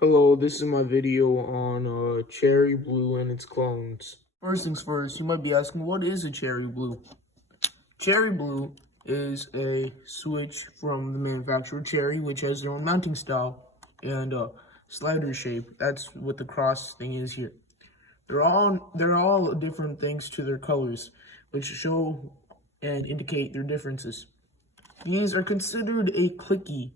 Hello, this is my video on Cherry Blue and its clones. First things first, you might be asking, what is a Cherry Blue? Cherry Blue is a switch from the manufacturer Cherry, which has their own mounting style and slider shape. That's what the cross thing is here. They're all different thanks to their colors, which show and indicate their differences. These are considered a clicky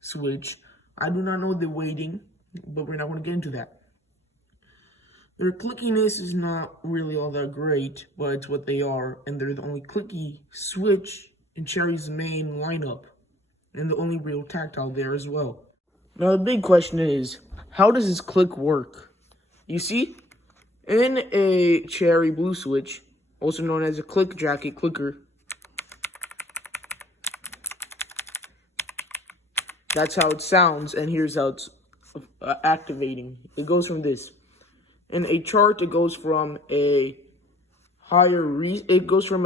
switch. I do not know the weighting, but we're not going to get into that. Their clickiness is not really all that great, but it's what they are, and they're the only clicky switch in Cherry's main lineup, and the only real tactile there as well. Now the big question is, how does this click work? You see, in a Cherry Blue switch, also known as a click jacket clicker, that's how it sounds, and here's how it's activating. It goes from this. In a chart, it goes from a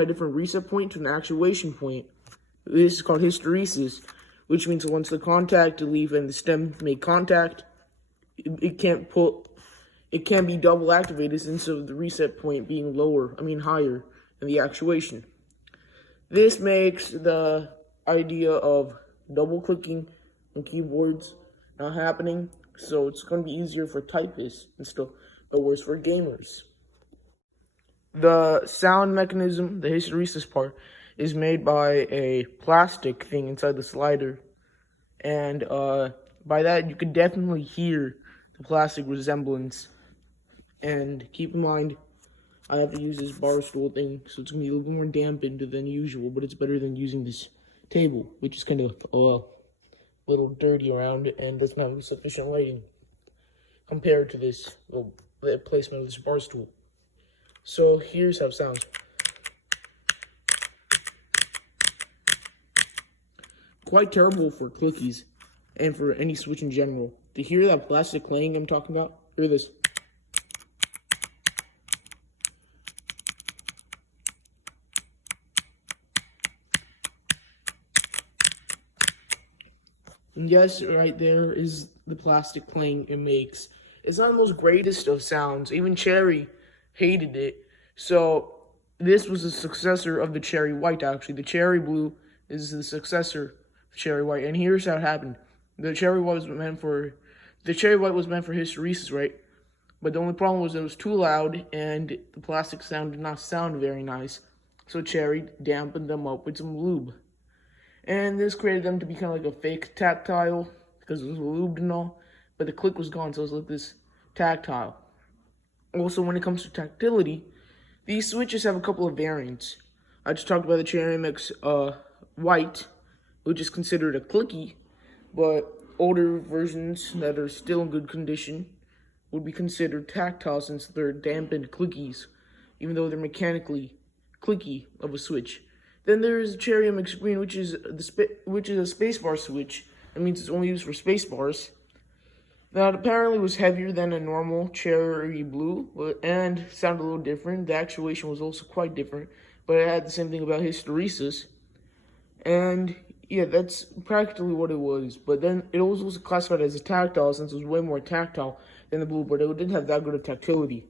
different reset point to an actuation point. This is called hysteresis, which means once the contact leaf and the stem make contact, it can't be double activated instead of the reset point being higher than the actuation. This makes the idea of double clicking on keyboards not happening, so it's going to be easier for typists and stuff, but worse for gamers. The sound mechanism, the hysteresis part, is made by a plastic thing inside the slider, and by that you could definitely hear the plastic resemblance. And keep in mind, I have to use this bar stool thing, so it's going to be a little more dampened than usual, but it's better than using this table, which is kind of little dirty around and doesn't have sufficient lighting compared to this the placement of this bar stool. So here's how it sounds. Quite terrible for clickies and for any switch in general. To hear that plastic clang I'm talking about, hear this. And yes, right there is the plastic clang it makes. It's not the most greatest of sounds. Even Cherry hated it. So this was the successor of the Cherry White, actually. The Cherry Blue is the successor of Cherry White. And here's how it happened. The Cherry White was meant for hysteresis, right? But the only problem was it was too loud and the plastic sound did not sound very nice. So Cherry dampened them up with some lube. And this created them to be kind of like a fake tactile because it was lubed and all. But the click was gone, so it was like this tactile. Also, when it comes to tactility, these switches have a couple of variants. I just talked about the Cherry MX White, which is considered a clicky, but older versions that are still in good condition would be considered tactile since they're dampened clickies, even though they're mechanically clicky of a switch. Then there is Cherry MX Green, which is a spacebar switch. That means it's only used for space-bars. That apparently was heavier than a normal Cherry Blue and sounded a little different. The actuation was also quite different, but it had the same thing about hysteresis. And yeah, that's practically what it was. But then it was also classified as a tactile since it was way more tactile than the Blue, but it didn't have that good of tactility.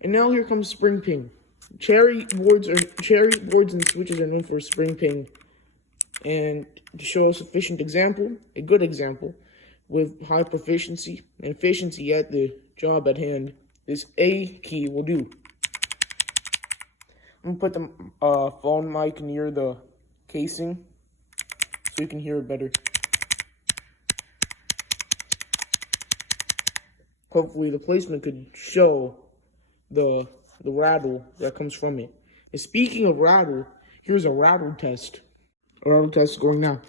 And now here comes Spring Ping. Cherry boards and switches are known for spring ping, and to show a good example, with high proficiency and efficiency at the job at hand, this A key will do. I'm gonna put the phone mic near the casing so you can hear it better. Hopefully the placement could show the rattle that comes from it. And speaking of rattle, here's a rattle test. A rattle test is going now.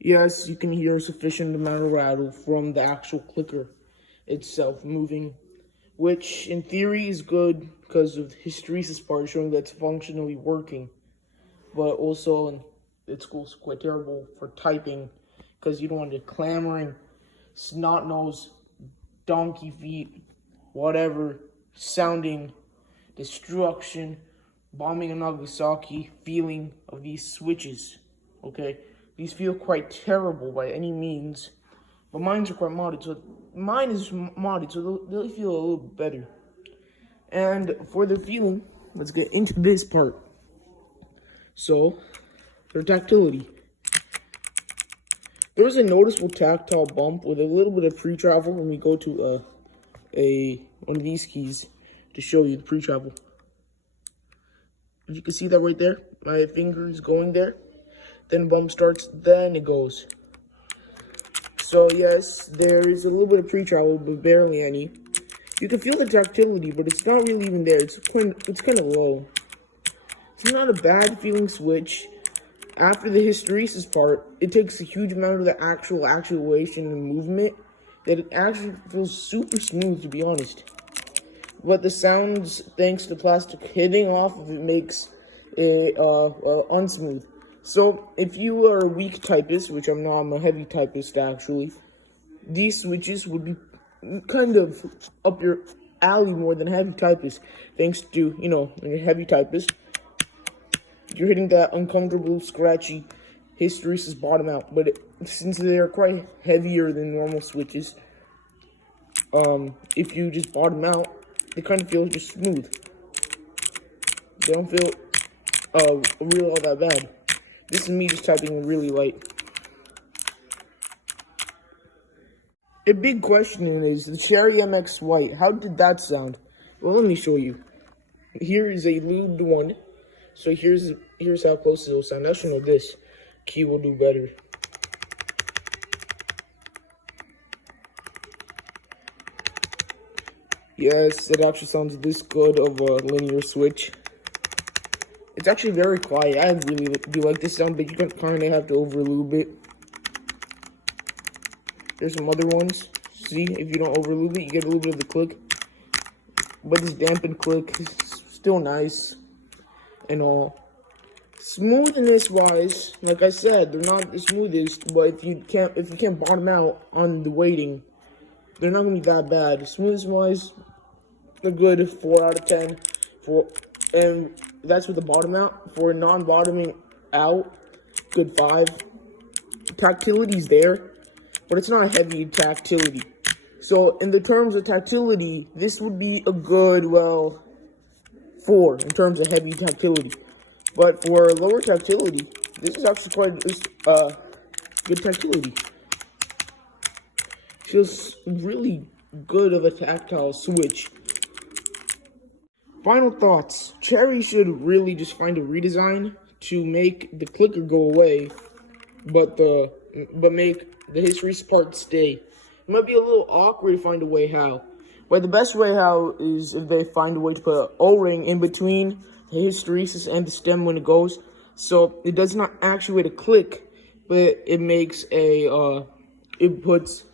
Yes, you can hear a sufficient amount of rattle from the actual clicker itself moving, which in theory is good because of the hysteresis part showing that it's functionally working. But also, it's quite terrible for typing because you don't want it clamoring, snot-nosed, donkey feet, whatever, sounding destruction, bombing in Nagasaki feeling of these switches, okay? these feel quite terrible by any means, but mine are quite modded, so they'll feel a little better. And for the feeling, let's get into this part. So, for tactility. There was a noticeable tactile bump with a little bit of pre-travel when we go to one of these keys to show you the pre-travel. If you can see that right there, my finger is going there. Then bump starts, then it goes. So yes, there is a little bit of pre-travel, but barely any. You can feel the tactility, but it's not really even there. It's kind of low. It's not a bad feeling switch. After the hysteresis part, it takes a huge amount of the actual actuation and movement that it actually feels super smooth, to be honest. But the sounds, thanks to plastic hitting off of it, makes it unsmooth. So if you are a weak typist, which I'm not, I'm a heavy typist actually, these switches would be kind of up your alley more than heavy typist. Thanks to, when you're a heavy typist, you're hitting that uncomfortable, scratchy hysteresis bottom out. But since they're quite heavier than normal switches, if you just bottom out, they kind of feel just smooth. They don't feel really all that bad. This is me just typing really light. A big question is the Cherry MX White. How did that sound? Well, let me show you. Here is a lubed one. So here's how close it will sound. I should know this key will do better. Yes, it actually sounds this good of a linear switch. It's actually very quiet. I really do like this sound, but you kind of have to overlube it. There's some other ones. See, if you don't overlube it, you get a little bit of the click. But this dampened click is still nice and all. Smoothness wise, like I said, they're not the smoothest, but if you can't bottom out on the weighting, they're not gonna be that bad. Smoothness wise, they're good 4 out of 10. And that's with the bottom out. For non-bottoming out, good 5. Tactility's there, but it's not a heavy tactility. So in the terms of tactility, this would be a good, 4 in terms of heavy tactility. But for lower tactility, this is actually quite good tactility. Feels really good of a tactile switch. Final thoughts. Cherry should really just find a redesign to make the clicker go away, but make the hysteresis part stay. It might be a little awkward to find a way how. But the best way how is if they find a way to put an O-ring in between the hysteresis and the stem when it goes, so it does not actuate a click, but it makes it puts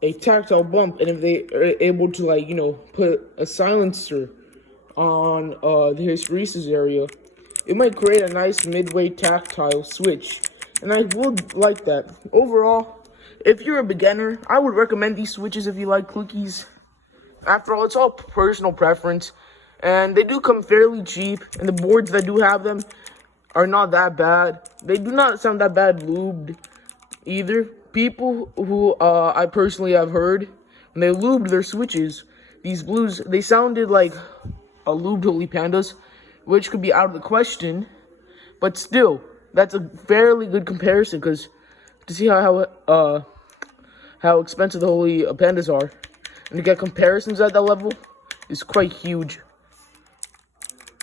a tactile bump. And if they are able to put a silencer on the hysteresis area, it might create a nice midway tactile switch, and I would like that. Overall, if you're a beginner, I would recommend these switches if you like clickies. After all, it's all personal preference, and they do come fairly cheap, and the boards that do have them are not that bad. They do not sound that bad lubed either. People who I personally have heard, when they lubed their switches, these blues, they sounded like a lubed Holy Pandas, which could be out of the question, but still, that's a fairly good comparison, because to see how expensive the Holy Pandas are, and to get comparisons at that level is quite huge.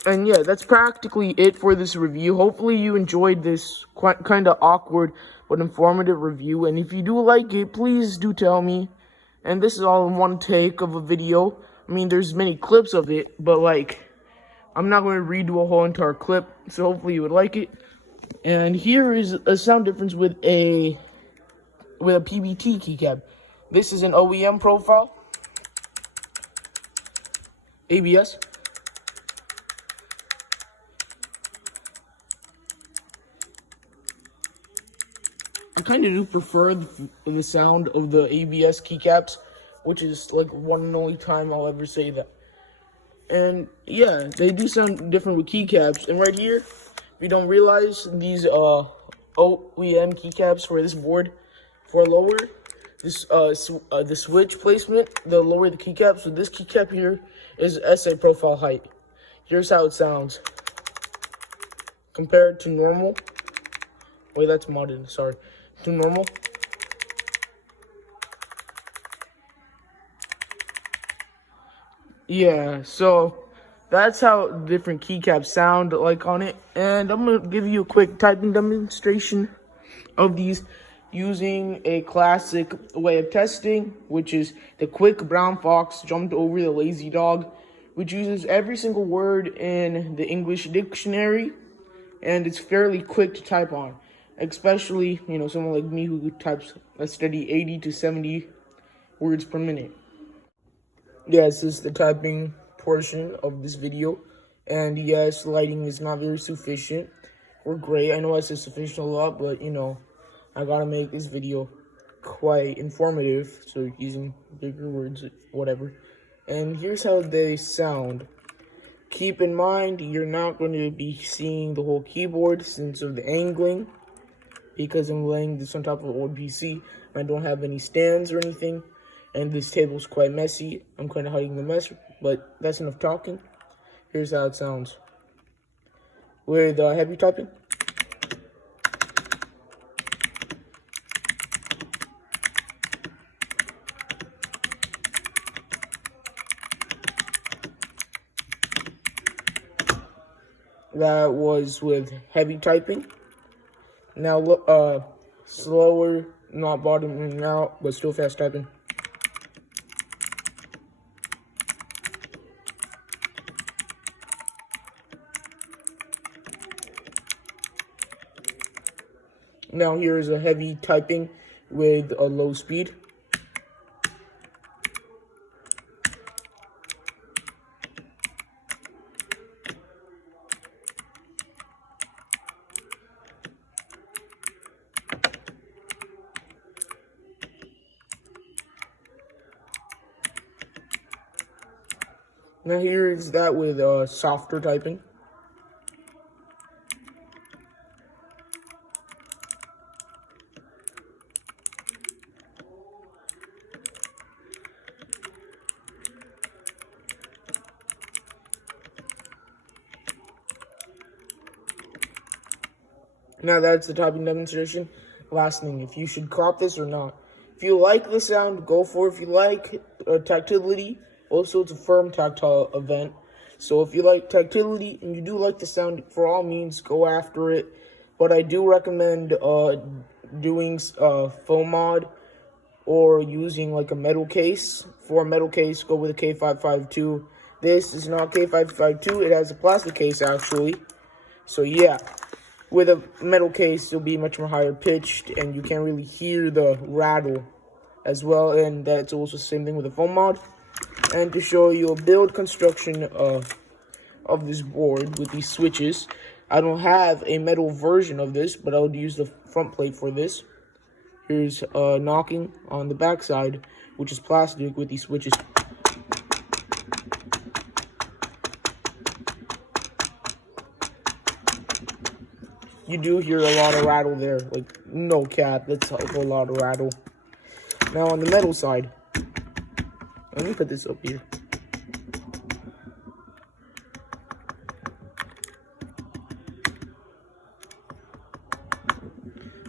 And yeah, that's practically it for this review. Hopefully you enjoyed this kind of awkward but informative review, and if you do like it, please do tell me. And this is all in one take of a video. I mean, there's many clips of it, but I'm not going to redo a whole entire clip, so hopefully you would like it. And here is a sound difference with a PBT keycap. This is an OEM profile, ABS. I kind of do prefer the sound of the ABS keycaps, which is one and only time I'll ever say that. And yeah, they do sound different with keycaps. And right here, if you don't realize, these OEM keycaps for this board. For lower, the switch placement, the lower the keycap. So this keycap here is SA profile height. Here's how it sounds compared to normal. Wait, that's modded. Sorry, to normal. Yeah, so that's how different keycaps sound like on it. And I'm going to give you a quick typing demonstration of these using a classic way of testing, which is the quick brown fox jumped over the lazy dog, which uses every single word in the English dictionary, and it's fairly quick to type on, especially, someone like me who types a steady 80 to 70 words per minute. Yes, this is the typing portion of this video, and yes, lighting is not very sufficient or great. I know I said sufficient a lot, but I gotta make this video quite informative, so using bigger words, whatever. And here's how they sound. Keep in mind, you're not going to be seeing the whole keyboard since of the angling, because I'm laying this on top of an old PC. I don't have any stands or anything, and this table's quite messy. I'm kind of hiding the mess, but that's enough talking. Here's how it sounds with heavy typing. That was with heavy typing. Now look, slower, not bottoming out, but still fast typing. Now here's a heavy typing with a low speed. Now here's that with softer typing. Now that's the typing demonstration. Last thing, if you should crop this or not. If you like the sound, go for it. If you like Tactility, also it's a firm tactile event. So if you like Tactility and you do like the sound, for all means, go after it. But I do recommend doing foam mod or using like a metal case. For a metal case, go with a K552. This is not K552. It has a plastic case actually. So yeah. With a metal case, it'll be much more higher pitched, and you can't really hear the rattle as well. And that's also the same thing with a foam mod. And to show you a build construction of this board with these switches, I don't have a metal version of this, but I would use the front plate for this. Here's knocking on the back side, which is plastic with these switches. You do hear a lot of rattle there, like no cap, that's a whole lot of rattle. Now on the metal side, let me put this up here.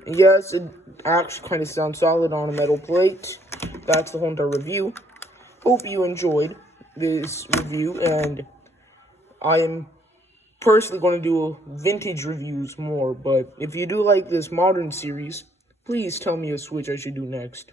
And yes, it actually kind of sounds solid on a metal plate. That's the whole entire review. Hope you enjoyed this review, and I am personally going to do vintage reviews more, but if you do like this modern series, please tell me a switch I should do next.